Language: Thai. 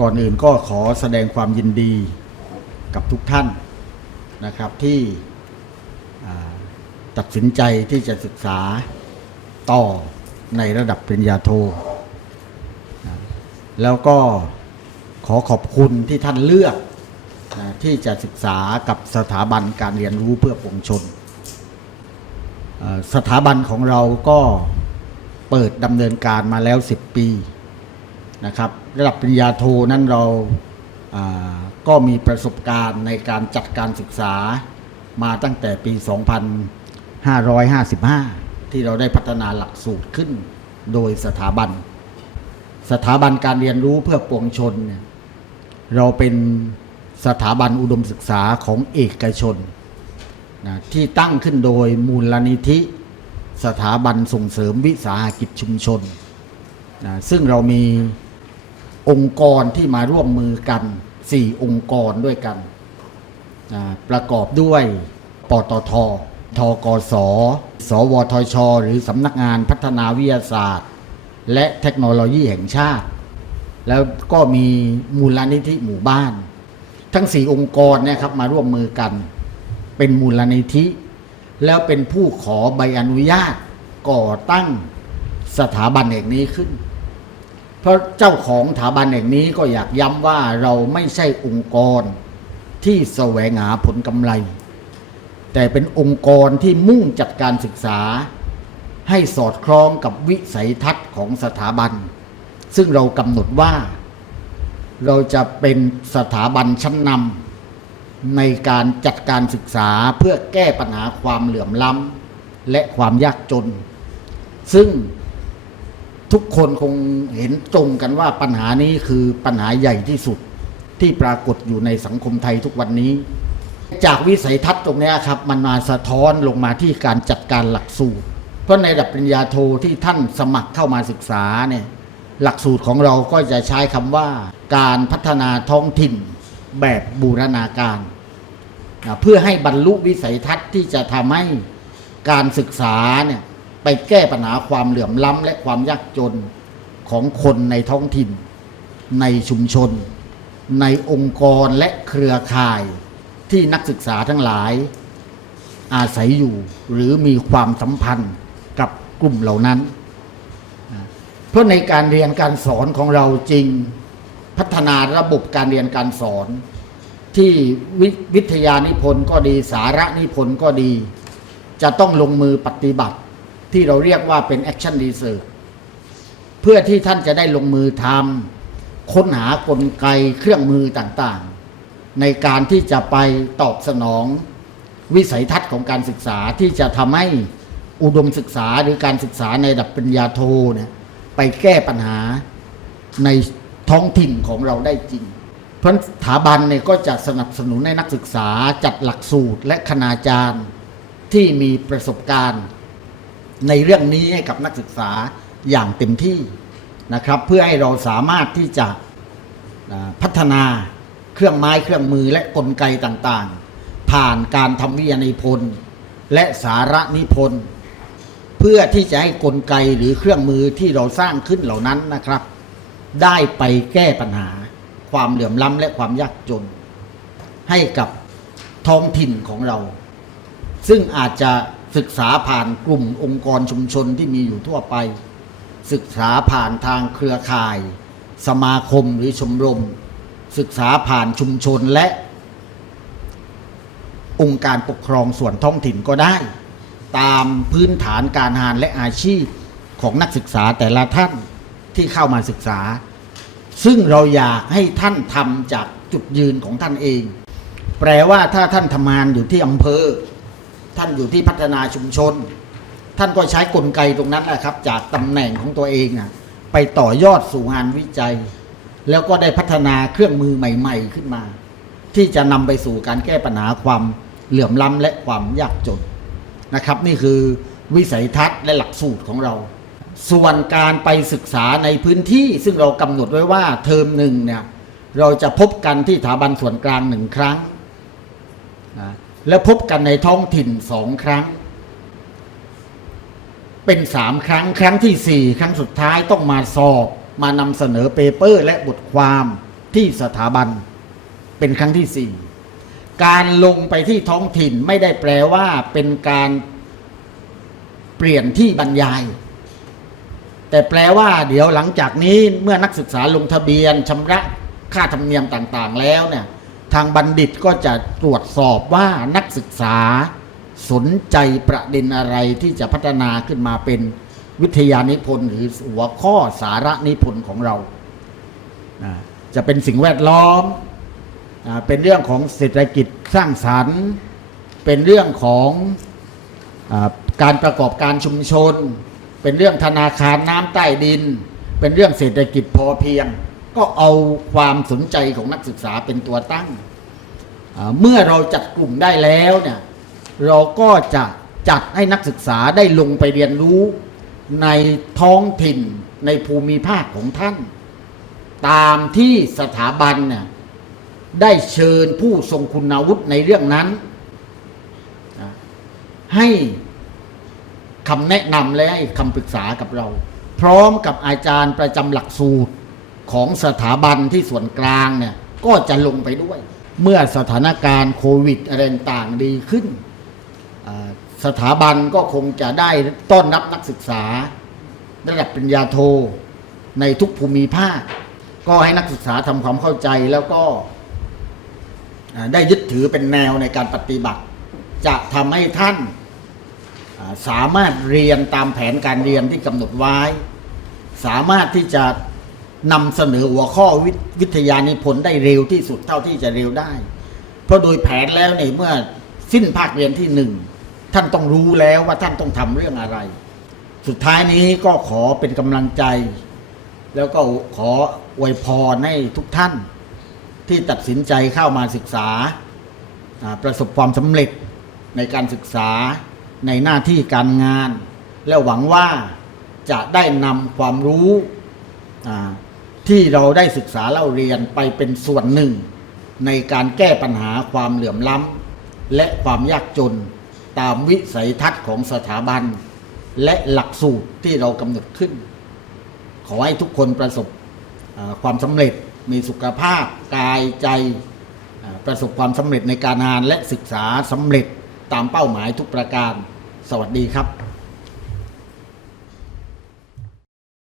ก่อนอื่นก็ขอแสดงความยินดีกับทุกท่านนะครับที่ตัดสินใจที่จะศึกษาต่อในระดับปริญญาโท แล้วก็ขอขอบคุณที่ท่านเลือกที่จะศึกษากับสถาบันการเรียนรู้เพื่อปวงชน สถาบันของเราก็เปิดดำเนินการมาแล้ว 10 ปี นะครับระดับปริญญาโทนั้นเราก็มีประสบการณ์ในการจัดการศึกษามาตั้งแต่ปี 2555 ที่เราได้พัฒนาหลักสูตรขึ้นโดยสถาบัน สถาบันการเรียนรู้เพื่อปวงชนเนี่ยเราเป็นสถาบันอุดมศึกษาของเอกชนนะที่ตั้งขึ้นโดยมูลนิธิ สถาบันส่งเสริมวิสาหกิจชุมชนนะซึ่งเรามี องค์กรที่มาร่วมมือกัน 4 องค์กรด้วยกัน ประกอบด้วยปตททกส สวทช หรือสำนักงานพัฒนาวิทยาศาสตร์ และเทคโนโลยีแห่งชาติ แล้วก็มีมูลนิธิหมู่บ้าน ทั้งสี่องค์กรเนยครับมาร่วมมือกัน เป็นมูลนิธิ แล้วเป็นผู้ขอใบอนุญาตก่อตั้งสถาบันแห่งนี้ขึ้น เพราะเจ้าของสถาบันแห่งนี้ก็อยากย้ำว่าเราไม่ใช่องค์กรที่แสวงหาผลกำไร แต่เป็นองค์กรที่มุ่งจัดการศึกษา ให้สอดคล้องกับวิสัยทัศน์ของสถาบัน ซึ่งเรากำหนดว่า เราจะเป็นสถาบันชั้นนำในการจัดการศึกษาเพื่อแก้ปัญหาความเหลื่อมล้ำและความยากจน ซึ่ง ทุกคนคงเห็นตรงกันว่าปัญหานี้คือปัญหาใหญ่ที่สุดที่ปรากฏอยู่ในสังคมไทยทุกวันนี้ จากวิสัยทัศน์ตรงนี้ครับ มันมาสะท้อนลงมาที่การจัดการหลักสูตร เพราะในระดับปริญญาโทที่ท่านสมัครเข้ามาศึกษาเนี่ยหลักสูตรของเราก็จะใช้คำว่า การพัฒนาท้องถิ่นแบบบูรณาการเพื่อให้บรรลุวิสัยทัศน์ที่จะทำให้การศึกษาเนี่ย ไปแก้ปัญหาความเหลื่อมล้ำและความยากจนของคนในท้องถิ่น ในชุมชน ในองค์กรและเครือข่ายที่นักศึกษาทั้งหลาย อาศัยอยู่หรือมีความสัมพันธ์กับกลุ่มเหล่านั้น เพราะในการเรียนการสอนของเราจริงพัฒนาระบบการเรียนการสอน ที่ววิทยานิพนธ์ก็ดีสาระนิพนธ์ก็ดี จะต้องลงมือปฏิบัติ ที่เราเรียกว่าเป็น action research เพื่อที่ท่านจะได้ลงมือทำค้นหากลไกเครื่องมือต่างๆ ในการที่จะไปตอบสนองวิสัยทัศน์ของการศึกษาที่จะทำให้อุดมศึกษาหรือการศึกษาในระดับปริญญาโทเนี่ยไปแก้ปัญหาในท้องถิ่นของเราได้จริง เพราะสถาบันเนี่ยก็จะสนับสนุนให้นักศึกษาจัดหลักสูตรและคณาจารย์ที่มีประสบการณ์ ในเรื่องนี้ให้กับนักศึกษาอย่างเต็มที่นะครับ เพื่อให้เราสามารถที่จะพัฒนาเครื่องไม้เครื่องมือและกลไกต่างๆ ผ่านการทำวิทยานิพนธ์และสาระนิพนธ์เพื่อที่จะให้กลไกหรือเครื่องมือที่เราสร้างขึ้นเหล่านั้นนะครับ ได้ไปแก้ปัญหาความเหลื่อมล้ำและความยากจน ให้กับท้องถิ่นของเรา ซึ่งอาจจะ ศึกษาผ่านกลุ่มองค์กรชุมชนที่มีอยู่ทั่วไป ศึกษาผ่านทางเครือข่าย สมาคมหรือชมรม ศึกษาผ่านชุมชนและ องค์การปกครองส่วนท้องถิ่นก็ได้ ตามพื้นฐานการงานและอาชีพของนักศึกษาแต่ละท่านที่เข้ามาศึกษา ซึ่งเราอยากให้ท่านทำจากจุดยืนของท่านเอง แปลว่าถ้าท่านทำงานอยู่ที่อำเภอ ท่านอยู่ที่พัฒนาชุมชน ท่านก็ใช้กลไกตรงนั้นนะครับ จากตำแหน่งของตัวเองอะไปต่อยอดสู่งานวิจัย แล้วก็ได้พัฒนาเครื่องมือใหม่ ๆ ขึ้นมา ที่จะนำไปสู่การแก้ปัญหาความเหลื่อมล้ำและความยากจนนะครับ นี่คือวิสัยทัศน์และหลักสูตรของเรา ส่วนการไปศึกษาในพื้นที่ซึ่งเรากำหนดไว้ว่าเทอมหนึ่งเนี่ยเราจะพบกันที่สถาบันส่วนกลางหนึ่งครั้งนะ และพบกันในท้องถิ่นสองครั้ง เป็นสามครั้งครั้งที่สี่ครั้งสุดท้ายต้องมาสอบ มานำเสนอเปเปอร์ และบทความที่สถาบัน เป็นครั้งที่สี่การลงไปที่ท้องถิ่นไม่ได้แปลว่าเป็นการเปลี่ยนที่บรรยาย แต่แปลว่าเดี๋ยวหลังจากนี้เมื่อนักศึกษาลงทะเบียนชำระค่าธรรมเนียมต่าง ๆ แล้วเนี่ย ทางบัณฑิตก็จะตรวจสอบว่านักศึกษา สนใจประเด็นอะไรที่จะพัฒนาขึ้นมาเป็นวิทยานิพนธ์หรือหัวข้อสาระนิพนธ์ของเรา จะเป็นสิ่งแวดล้อม เป็นเรื่องของเศรษฐกิจสร้างสรรค์ เป็นเรื่องของอการประกอบการชุมชน เป็นเรื่องธนาคารน้ำใต้ดิน เป็นเรื่องเศรษฐกิจพอเพียง ก็เอาความสนใจของนักศึกษาเป็นตัวตั้ง เมื่อเราจัดกลุ่มได้แล้วเนี่ยเราก็จะจัดให้นักศึกษาได้ลงไปเรียนรู้ในท้องถิ่นในภูมิภาคของท่าน ตามที่สถาบันเนี่ยได้เชิญผู้ทรงคุณวุฒิในเรื่องนั้น ให้คำแนะนำและให้คำปรึกษากับเรา พร้อมกับอาจารย์ประจำหลักสูตร ของสถาบันที่ส่วนกลางเนี่ยก็จะลงไปด้วย เมื่อสถานการณ์โควิดอะไรต่างดีขึ้น สถาบันก็คงจะได้ต้อนรับนักศึกษา ระดับปริญญาโทในทุกภูมิภาค ก็ให้นักศึกษาทำความเข้าใจแล้วก็ได้ยึดถือเป็นแนวในการปฏิบัติ จะทำให้ท่านสามารถเรียนตามแผนการเรียนที่กำหนดไว้ สามารถที่จะ นำเสนอหัวข้อวิวิทยานิพนธ์ได้เร็วที่สุดเท่าที่จะเร็วได้ เพราะโดยแผนแล้วเนี่ยเมื่อสิ้นภาคเรียนที่หนึ่งท่านต้องรู้แล้วว่าท่านต้องทำเรื่องอะไร สุดท้ายนี้ก็ขอเป็นกำลังใจ แล้วก็ขออวยพรให้ทุกท่าน ที่ตัดสินใจเข้ามาศึกษาอ่าประสบความสำเร็จในการศึกษาในหน้าที่การงาน และหวังว่าจะได้นำความรู้อ่า ที่เราได้ศึกษาเล่าเรียนไปเป็นส่วนหนึ่ง ในการแก้ปัญหาความเหลื่อมล้ำและความยากจน ตามวิสัยทัศน์ของสถาบัน และหลักสูตรที่เรากำหนดขึ้น ขอให้ทุกคนประสบความสำเร็จมีสุขภาพกายใจประสบความสำเร็จในการงานและศึกษาสำเร็จตามเป้าหมายทุกประการ สวัสดีครับ